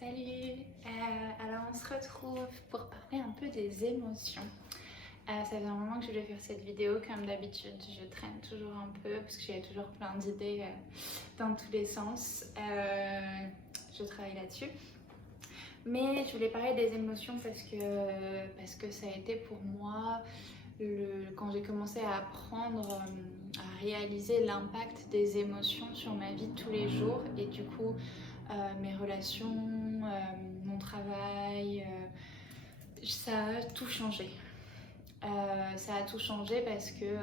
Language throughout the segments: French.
Salut. Alors on se retrouve pour parler un peu des émotions. Ça fait un moment que je voulais faire cette vidéo, comme d'habitude je traîne toujours un peu parce que j'ai toujours plein d'idées dans tous les sens. Je travaille là-dessus. Mais je voulais parler des émotions parce que ça a été pour moi, quand j'ai commencé à apprendre à réaliser l'impact des émotions sur ma vie de tous les jours et du coup mes relations, mon travail, ça a tout changé. Ça a tout changé parce que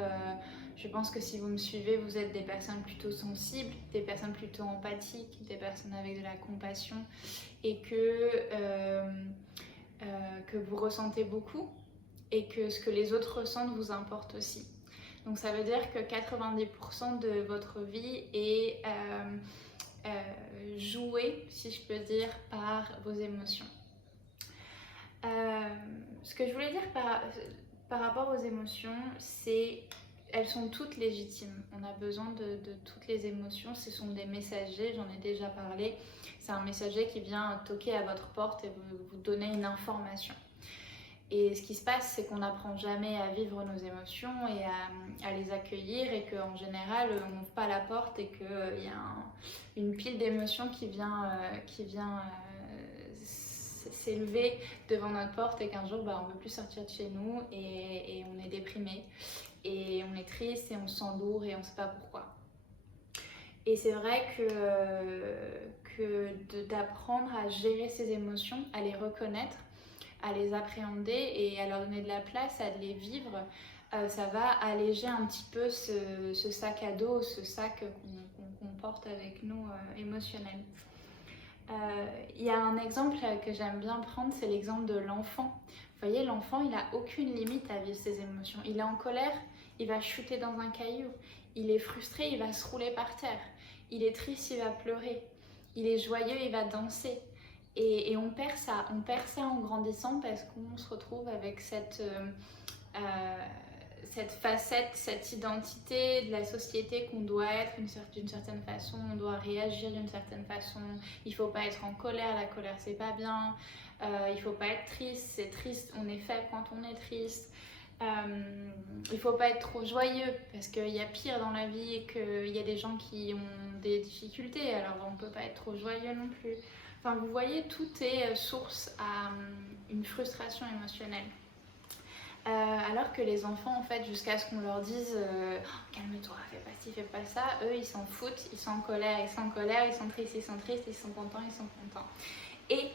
je pense que si vous me suivez, vous êtes des personnes plutôt sensibles, des personnes plutôt empathiques, des personnes avec de la compassion et que vous ressentez beaucoup et que ce que les autres ressentent vous importe aussi. Donc ça veut dire que 90% de votre vie est jouée, si je peux dire, par vos émotions. Ce que je voulais dire par rapport aux émotions, c'est elles sont toutes légitimes. On a besoin de toutes les émotions. Ce sont des messagers, j'en ai déjà parlé. C'est un messager qui vient toquer à votre porte et vous donner une information. Et ce qui se passe, c'est qu'on n'apprend jamais à vivre nos émotions et à les accueillir et qu'en général, on n'ouvre pas la porte et qu'il y a une pile d'émotions qui vient s'élever devant notre porte et qu'un jour, on ne veut plus sortir de chez nous et on est déprimé et on est triste et on se sent lourd et on ne sait pas pourquoi. Et c'est vrai que d'apprendre à gérer ses émotions, à les reconnaître, à les appréhender et à leur donner de la place, à les vivre, ça va alléger un petit peu ce sac à dos, ce sac qu'on porte avec nous émotionnel. Il y a un exemple que j'aime bien prendre, c'est l'exemple de l'enfant. Vous voyez, l'enfant, il n'a aucune limite à vivre ses émotions. Il est en colère, il va chuter dans un caillou. Il est frustré, il va se rouler par terre. Il est triste, il va pleurer. Il est joyeux, il va danser. Et on perd ça en grandissant parce qu'on se retrouve avec cette facette, cette identité de la société qu'on doit être d'une certaine façon, on doit réagir d'une certaine façon, il ne faut pas être en colère, la colère c'est pas bien, il ne faut pas être triste, c'est triste, on est faible quand on est triste, il ne faut pas être trop joyeux parce qu'il y a pire dans la vie et qu'il y a des gens qui ont des difficultés, alors on ne peut pas être trop joyeux non plus. Enfin, vous voyez, tout est source à une frustration émotionnelle. Alors que les enfants, en fait, jusqu'à ce qu'on leur dise calme-toi, fais pas ci, fais pas ça, eux, ils s'en foutent, ils sont en colère, ils sont en colère, ils sont tristes, ils sont tristes, ils sont contents, ils sont contents. Et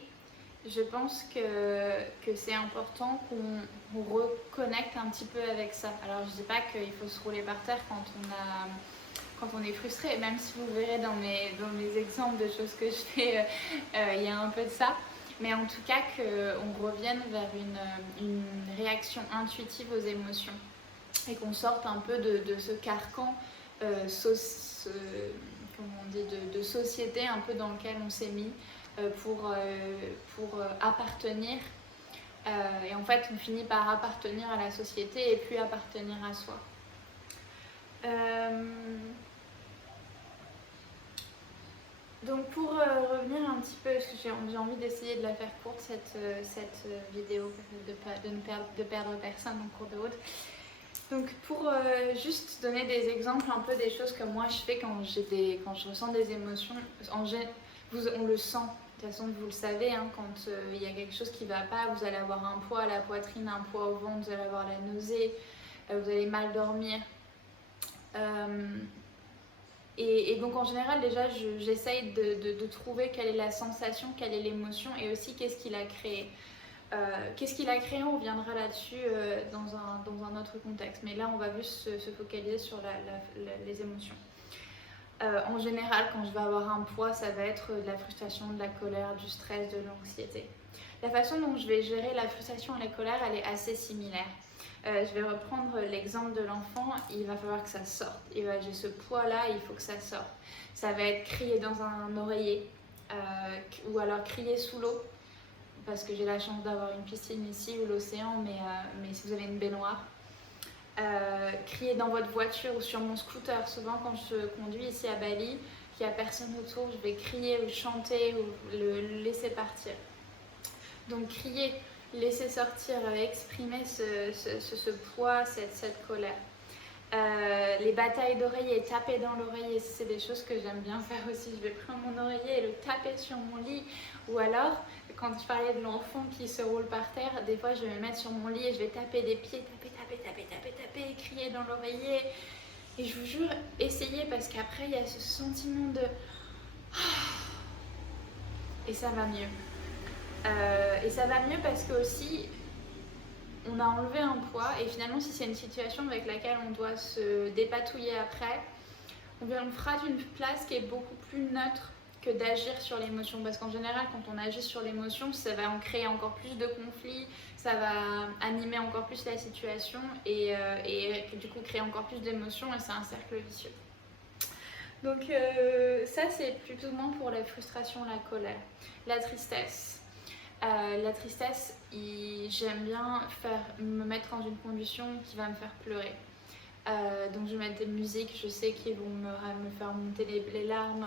je pense que c'est important qu'on reconnecte un petit peu avec ça. Alors, je dis pas qu'il faut se rouler par terre quand on est frustré, même si vous verrez dans mes exemples de choses que je fais, il y a un peu de ça. Mais en tout cas, qu'on revienne vers une réaction intuitive aux émotions et qu'on sorte un peu de ce carcan de société un peu dans lequel on s'est mis pour appartenir. Et en fait, on finit par appartenir à la société et plus appartenir à soi. Donc pour revenir un petit peu, parce que j'ai envie d'essayer de la faire courte cette vidéo, de perdre personne en cours de route. Donc pour juste donner des exemples un peu des choses que moi je fais quand je ressens des émotions, on le sent, de toute façon vous le savez, hein, quand il y a quelque chose qui ne va pas, vous allez avoir un poids à la poitrine, un poids au ventre, vous allez avoir la nausée, vous allez mal dormir. Et donc en général déjà j'essaye de trouver quelle est la sensation, quelle est l'émotion et aussi qu'est-ce qu'il a créé. Qu'est-ce qu'il a créé, on reviendra là-dessus dans un autre contexte. Mais là on va juste se focaliser sur les émotions. En général quand je vais avoir un poids, ça va être de la frustration, de la colère, du stress, de l'anxiété. La façon dont je vais gérer la frustration et la colère, elle est assez similaire. Je vais reprendre l'exemple de l'enfant, il va falloir que ça sorte. J'ai ce poids-là, il faut que ça sorte. Ça va être crier dans un oreiller ou alors crier sous l'eau, parce que j'ai la chance d'avoir une piscine ici ou l'océan, mais si vous avez une baignoire. Crier dans votre voiture ou sur mon scooter. Souvent quand je conduis ici à Bali, il qu'il n'y a personne autour, je vais crier ou chanter ou le laisser partir. Donc crier, laisser sortir, exprimer ce poids, cette colère. Les batailles d'oreiller, taper dans l'oreiller, c'est des choses que j'aime bien faire aussi. Je vais prendre mon oreiller et le taper sur mon lit. Ou alors, quand je parlais de l'enfant qui se roule par terre, des fois je vais me mettre sur mon lit et je vais taper des pieds, taper, crier dans l'oreiller. Et je vous jure, essayez parce qu'après il y a ce sentiment de... Et ça va mieux. Et ça va mieux parce que aussi... on a enlevé un poids et finalement si c'est une situation avec laquelle on doit se dépatouiller après, on fera d'une place qui est beaucoup plus neutre que d'agir sur l'émotion, parce qu'en général quand on agit sur l'émotion, ça va en créer encore plus de conflits, ça va animer encore plus la situation et du coup créer encore plus d'émotions et c'est un cercle vicieux. Donc ça c'est plutôt moins pour la frustration, la colère. La tristesse. La tristesse, j'aime bien me mettre dans une condition qui va me faire pleurer. Donc je vais mettre des musiques, je sais qu'ils vont me faire monter les larmes.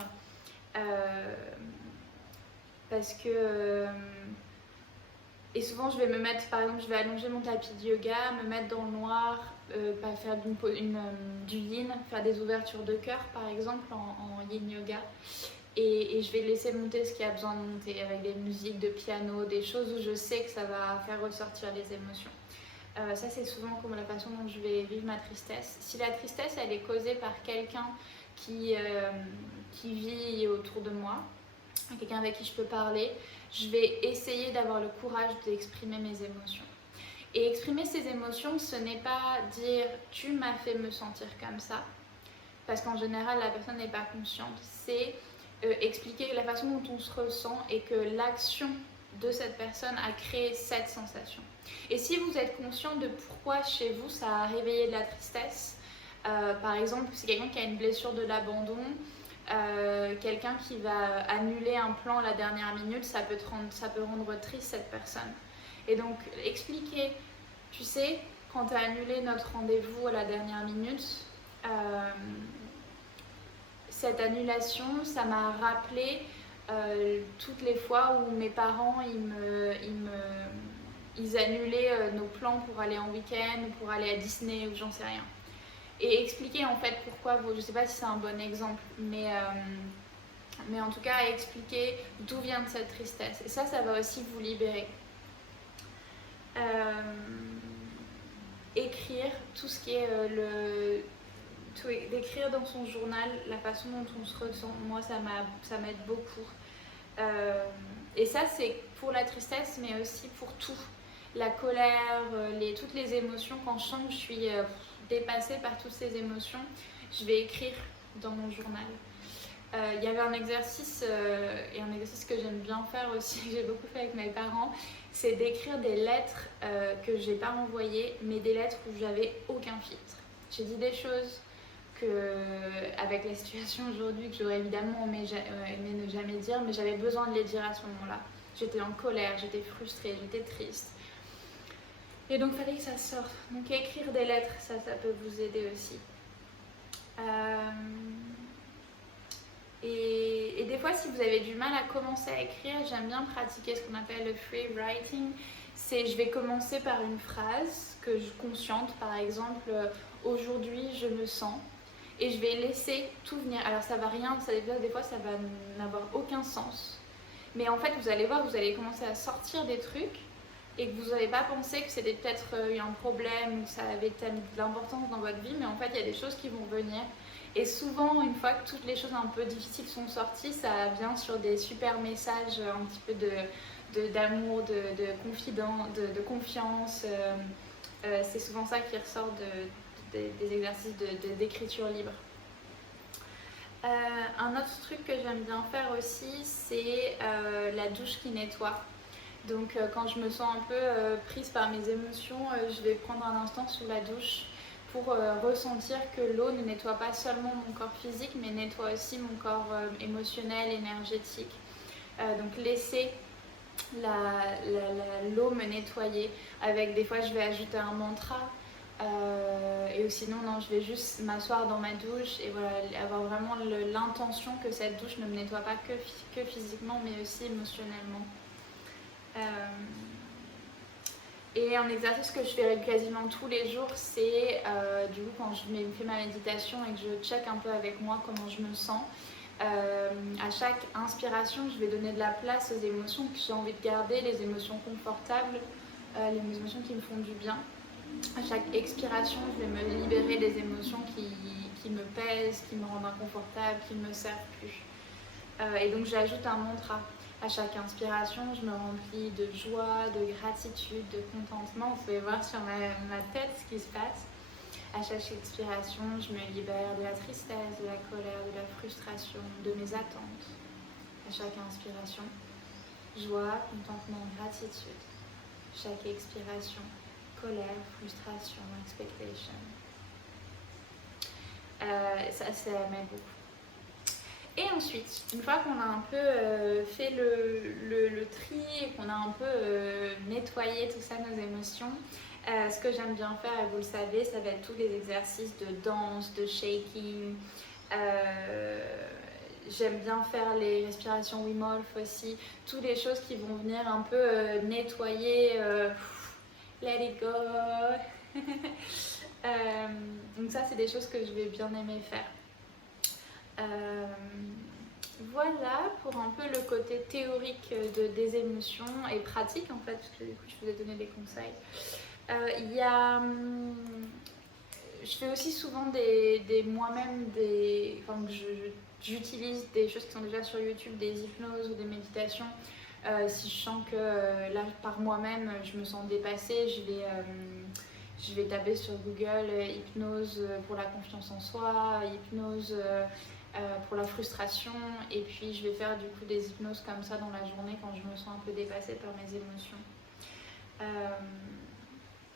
Parce que... et souvent je vais me mettre, par exemple, je vais allonger mon tapis de yoga, me mettre dans le noir, faire du yin, faire des ouvertures de cœur par exemple en yin yoga. Et je vais laisser monter ce qui a besoin de monter avec des musiques de piano, des choses où je sais que ça va faire ressortir les émotions. Ça c'est souvent comme la façon dont je vais vivre ma tristesse. Si la tristesse elle est causée par quelqu'un qui vit autour de moi, quelqu'un avec qui je peux parler, je vais essayer d'avoir le courage d'exprimer mes émotions. Et exprimer ses émotions, ce n'est pas dire « tu m'as fait me sentir comme ça », parce qu'en général la personne n'est pas consciente, c'est expliquer la façon dont on se ressent et que l'action de cette personne a créé cette sensation. Et si vous êtes conscient de pourquoi chez vous ça a réveillé de la tristesse, par exemple c'est quelqu'un qui a une blessure de l'abandon, quelqu'un qui va annuler un plan à la dernière minute, ça peut rendre triste cette personne. Et donc expliquer, tu sais, quand tu as annulé notre rendez-vous à la dernière minute, cette annulation, ça m'a rappelé toutes les fois où mes parents ils annulaient nos plans pour aller en week-end ou pour aller à Disney ou j'en sais rien. Et expliquer en fait pourquoi, je ne sais pas si c'est un bon exemple, mais en tout cas expliquer d'où vient cette tristesse. Et ça va aussi vous libérer. Écrire tout ce qui est d'écrire dans son journal la façon dont on se ressent, moi ça m'aide beaucoup. Et ça c'est pour la tristesse mais aussi pour tout. La colère, toutes les émotions, quand je sens que je suis dépassée par toutes ces émotions, je vais écrire dans mon journal. Il y avait un exercice, et un exercice que j'aime bien faire aussi, que j'ai beaucoup fait avec mes parents, c'est d'écrire des lettres que j'ai pas envoyées, mais des lettres où j'avais aucun filtre. J'ai dit des choses avec la situation aujourd'hui que j'aurais évidemment aimé ne jamais dire, mais j'avais besoin de les dire à ce moment-là. J'étais en colère, j'étais frustrée, j'étais triste. Et donc il fallait que ça sorte. Donc écrire des lettres, ça peut vous aider aussi. Et des fois, si vous avez du mal à commencer à écrire, j'aime bien pratiquer ce qu'on appelle le free writing. C'est je vais commencer par une phrase que je consciente, par exemple, aujourd'hui je me sens. Et je vais laisser tout venir. Alors ça va rien, des fois ça va n'avoir aucun sens. Mais en fait, vous allez voir, vous allez commencer à sortir des trucs et que vous n'avez pas pensé que c'était peut-être eu un problème ou que ça avait de l'importance dans votre vie, mais en fait, il y a des choses qui vont venir. Et souvent, une fois que toutes les choses un peu difficiles sont sorties, ça vient sur des super messages, un petit peu d'amour, de confidence, de confiance. C'est souvent ça qui ressort des exercices d'écriture libre. Un autre truc que j'aime bien faire aussi, c'est la douche qui nettoie. Donc quand je me sens un peu prise par mes émotions, je vais prendre un instant sous la douche pour ressentir que l'eau ne nettoie pas seulement mon corps physique, mais nettoie aussi mon corps émotionnel, énergétique. Donc laisser l'eau me nettoyer. Avec des fois, je vais ajouter un mantra Et sinon, non, je vais juste m'asseoir dans ma douche et voilà, avoir vraiment l'intention que cette douche ne me nettoie pas que physiquement, mais aussi émotionnellement. Et un exercice que je fais quasiment tous les jours, c'est du coup quand je fais ma méditation et que je check un peu avec moi comment je me sens. À chaque inspiration, je vais donner de la place aux émotions que j'ai envie de garder, les émotions confortables, les émotions qui me font du bien. À chaque expiration, je vais me libérer des émotions qui me pèsent, qui me rendent inconfortable, qui ne me servent plus. Et donc j'ajoute un mantra. À chaque inspiration, je me remplis de joie, de gratitude, de contentement. Vous pouvez voir sur ma tête ce qui se passe. À chaque expiration, je me libère de la tristesse, de la colère, de la frustration, de mes attentes. À chaque inspiration, joie, contentement, gratitude. Chaque expiration, colère, frustration, expectation. Ça m'aide beaucoup. Et ensuite, une fois qu'on a un peu fait le tri et qu'on a un peu nettoyé tout ça, nos émotions, ce que j'aime bien faire, et vous le savez, ça va être tous les exercices de danse, de shaking. J'aime bien faire les respirations Wim Hof aussi, toutes les choses qui vont venir un peu nettoyer, let it go. Donc ça, c'est des choses que je vais bien aimer faire. Voilà pour un peu le côté théorique des émotions et pratique en fait, parce que du coup je vous ai donné des conseils. Je fais aussi souvent moi-même j'utilise des choses qui sont déjà sur YouTube, des hypnoses ou des méditations. Si je sens que là par moi-même je me sens dépassée, je vais taper sur Google hypnose pour la confiance en soi, hypnose pour la frustration, et puis je vais faire du coup des hypnoses comme ça dans la journée quand je me sens un peu dépassée par mes émotions.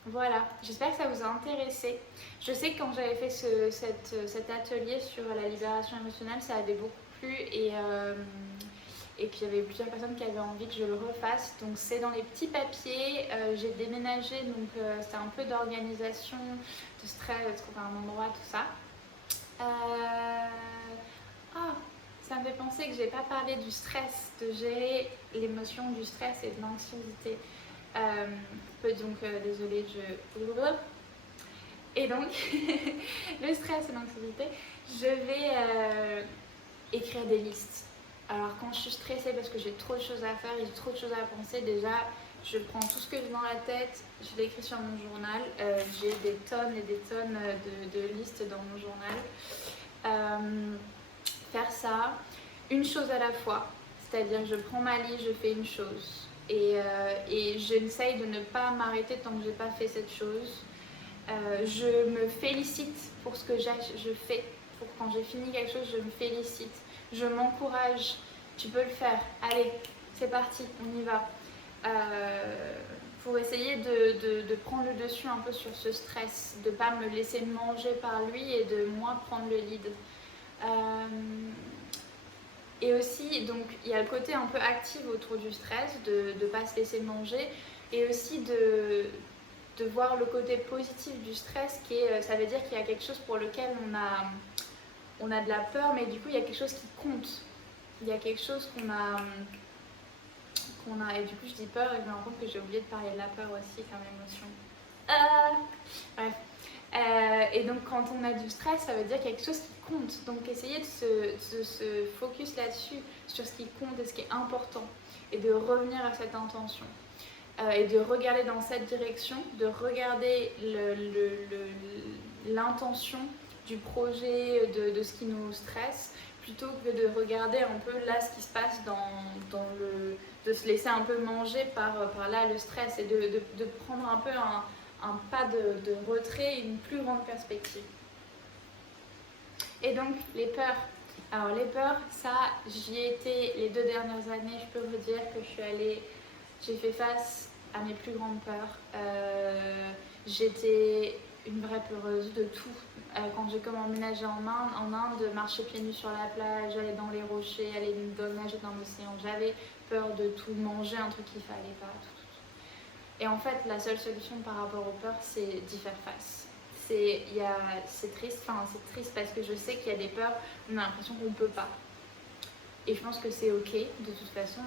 Voilà, j'espère que ça vous a intéressé. Je sais que quand j'avais fait cet atelier sur la libération émotionnelle, ça avait beaucoup plu et puis il y avait plusieurs personnes qui avaient envie que je le refasse. Donc c'est dans les petits papiers. J'ai déménagé, donc c'était un peu d'organisation, de stress, de trouver un endroit, tout ça. Ça me fait penser que je n'ai pas parlé du stress, de gérer l'émotion du stress et de l'anxiété. Désolée, Et donc, le stress et l'anxiété, je vais écrire des listes. Alors quand je suis stressée parce que j'ai trop de choses à faire, j'ai trop de choses à penser, déjà, je prends tout ce que j'ai dans la tête, je l'écris sur mon journal. J'ai des tonnes et des tonnes de listes dans mon journal. Faire ça, une chose à la fois, c'est-à-dire je prends ma liste, je fais une chose. Et j'essaye de ne pas m'arrêter tant que je n'ai pas fait cette chose. Je me félicite pour ce que je fais. Quand j'ai fini quelque chose, je me félicite. Je m'encourage. Tu peux le faire. Allez, c'est parti, on y va. Pour essayer de prendre le dessus un peu sur ce stress, de ne pas me laisser manger par lui et de moi prendre le lead. Et aussi, donc, il y a le côté un peu actif autour du stress, de ne pas se laisser manger, et aussi de voir le côté positif du stress, ça veut dire qu'il y a quelque chose pour lequel on a de la peur, mais du coup, il y a quelque chose qui compte. Il y a quelque chose qu'on a, et du coup, je dis peur, et je me rends compte que j'ai oublié de parler de la peur aussi comme émotion. Bref. Et donc quand on a du stress, ça veut dire qu'il y a quelque chose qui compte. Donc essayez de se focus là-dessus, sur ce qui compte et ce qui est important, et de revenir à cette intention. Et de regarder dans cette direction, de regarder l'intention du projet, de ce qui nous stresse, plutôt que de regarder un peu là ce qui se passe de se laisser un peu manger par là le stress, et de prendre un peu un pas de retrait, une plus grande perspective. Et donc les peurs. Alors les peurs, ça, j'y ai été les 2 dernières années. Je peux vous dire que j'ai fait face à mes plus grandes peurs. J'étais une vraie peureuse de tout. Quand j'ai emménagé en Inde, marcher pieds nus sur la plage, aller dans les rochers, aller nager dans l'océan, j'avais peur de tout, manger un truc qu'il fallait pas, tout. Et en fait, la seule solution par rapport aux peurs, c'est d'y faire face. c'est triste, enfin c'est triste parce que je sais qu'il y a des peurs où on a l'impression qu'on ne peut pas. Et je pense que c'est ok, de toute façon,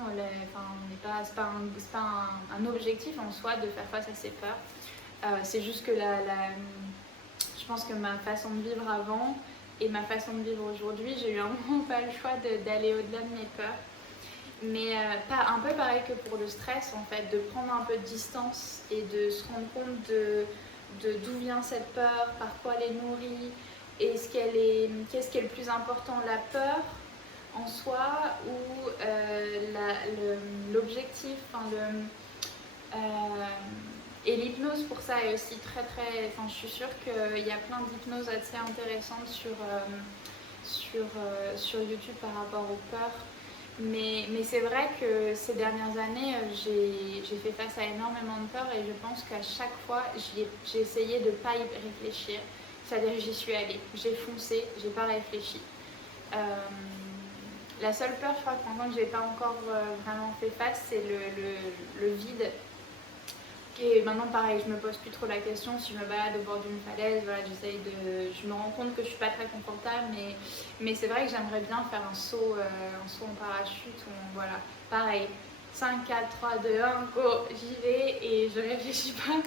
c'est pas un objectif en soi de faire face à ces peurs. C'est juste que je pense que ma façon de vivre avant et ma façon de vivre aujourd'hui, j'ai eu un moment pas le choix d'aller au-delà de mes peurs. Mais un peu pareil que pour le stress en fait, de prendre un peu de distance et de se rendre compte d'où vient cette peur, par quoi elle est nourrie, et qu'est-ce qui est le plus important, la peur en soi ou l'objectif, et l'hypnose pour ça est aussi très très, je suis sûre qu'il y a plein d'hypnoses assez intéressantes sur YouTube par rapport aux peurs. Mais c'est vrai que ces dernières années, j'ai fait face à énormément de peurs et je pense qu'à chaque fois, j'ai essayé de ne pas y réfléchir. C'est-à-dire que j'y suis allée, j'ai foncé, j'ai pas réfléchi. La seule peur, je crois, que je n'ai pas encore vraiment fait face, c'est le vide. Et maintenant, pareil, je me pose plus trop la question. Si je me balade au bord d'une falaise, voilà, je me rends compte que je suis pas très confortable, mais c'est vrai que j'aimerais bien faire un saut en parachute. Voilà, pareil, 5, 4, 3, 2, 1, go, j'y vais et je réfléchis pas.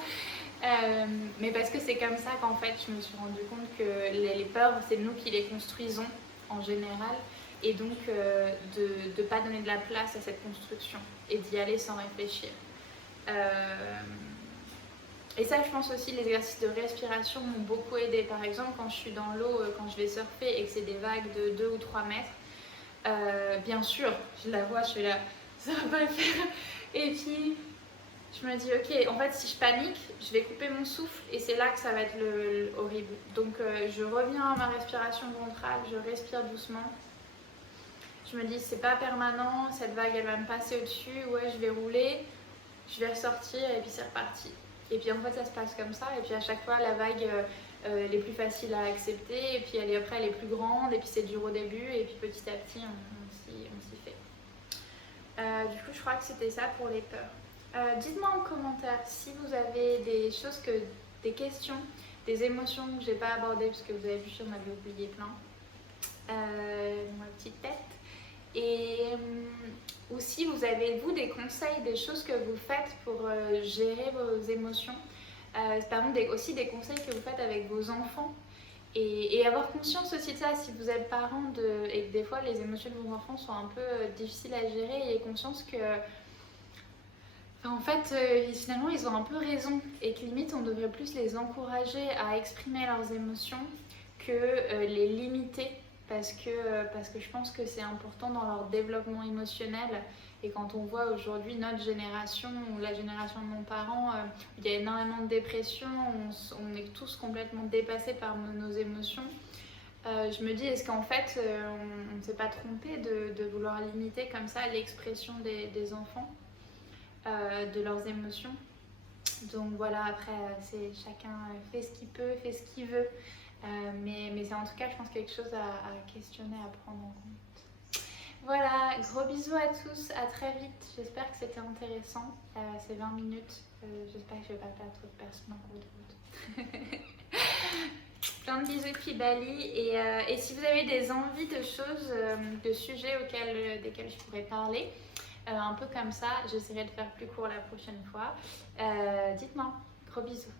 Mais parce que c'est comme ça qu'en fait, je me suis rendu compte que les peurs, c'est nous qui les construisons en général. Et donc, de ne pas donner de la place à cette construction et d'y aller sans réfléchir. Et ça, je pense aussi, les exercices de respiration m'ont beaucoup aidé. Par exemple, quand je suis dans l'eau, quand je vais surfer et que c'est des vagues de 2 ou 3 mètres, bien sûr, je la vois, je suis là, ça va pas le faire. Et puis, je me dis, ok, en fait, si je panique, je vais couper mon souffle et c'est là que ça va être horrible. Donc, je reviens à ma respiration ventrale, je respire doucement. Je me dis, c'est pas permanent, cette vague, elle va me passer au-dessus, ouais, je vais rouler. Je vais ressortir et puis c'est reparti. Et puis en fait ça se passe comme ça et puis à chaque fois la vague elle est plus facile à accepter et puis après elle est plus grande et puis c'est dur au début et puis petit à petit on s'y fait. Du coup je crois que c'était ça pour les peurs. Dites-moi en commentaire si vous avez des questions, des émotions que j'ai pas abordées parce que vous avez vu j'en avais oublié plein. Ma petite tête. Et ou si vous avez, vous, des conseils, des choses que vous faites pour gérer vos émotions. Par exemple, aussi des conseils que vous faites avec vos enfants. Et avoir conscience aussi de ça, si vous êtes parent et que des fois les émotions de vos enfants sont un peu difficiles à gérer, ayez conscience que en fait, finalement, ils ont un peu raison et que limite, on devrait plus les encourager à exprimer leurs émotions que les limiter. Parce que je pense que c'est important dans leur développement émotionnel. Et quand on voit aujourd'hui notre génération, ou la génération de nos parents, il y a énormément de dépression, on est tous complètement dépassés par nos émotions. Je me dis, est-ce qu'en fait, on ne s'est pas trompé de vouloir limiter comme ça l'expression des enfants, de leurs émotions. Donc voilà, après, chacun fait ce qu'il peut, fait ce qu'il veut. Mais c'est en tout cas, je pense, quelque chose à questionner, à prendre en compte. Voilà, gros bisous à tous, à très vite. J'espère que c'était intéressant. C'est 20 minutes. J'espère que je ne vais pas perdre trop de personnes en cours de route. Plein de bisous puis Bali. Et si vous avez des envies de choses, de sujets desquels je pourrais parler, un peu comme ça, j'essaierai de faire plus court la prochaine fois. Dites-moi. Gros bisous.